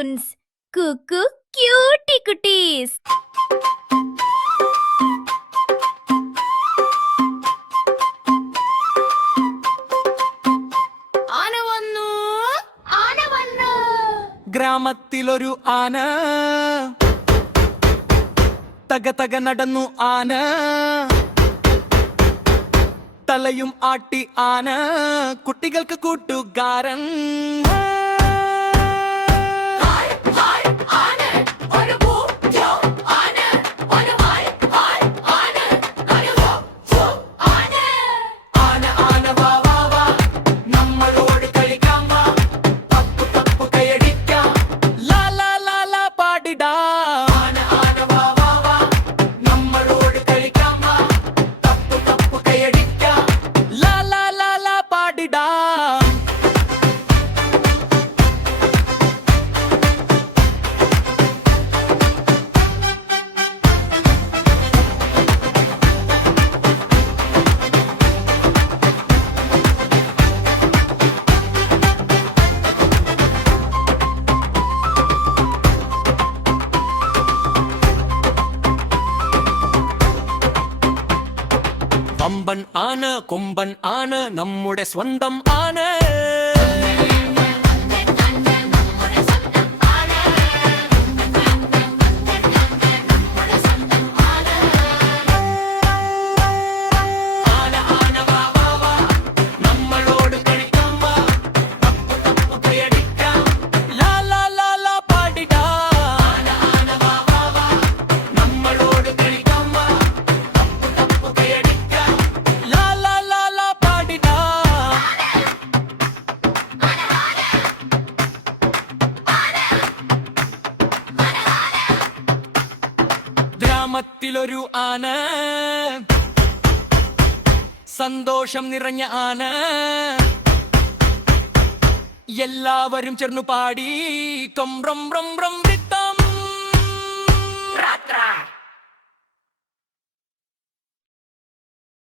cartoons. Cuckoo cutie cuties. ഗ്രാമത്തിലൊരു ആന തക നടന്നു ആന തലയും ആട്ടി ആന കുട്ടികൾക്ക് കൂട്ടുകാരൻ വമ്പൻ ആന കൊമ്പൻ ആന നമ്മുടെ സ്വന്തം ആന ഗ്രാമത്തിലൊരു ആന സന്തോഷം നിറഞ്ഞ ആന എല്ലാവരും ചേർന്നു പാടി കൊമ്പ്രം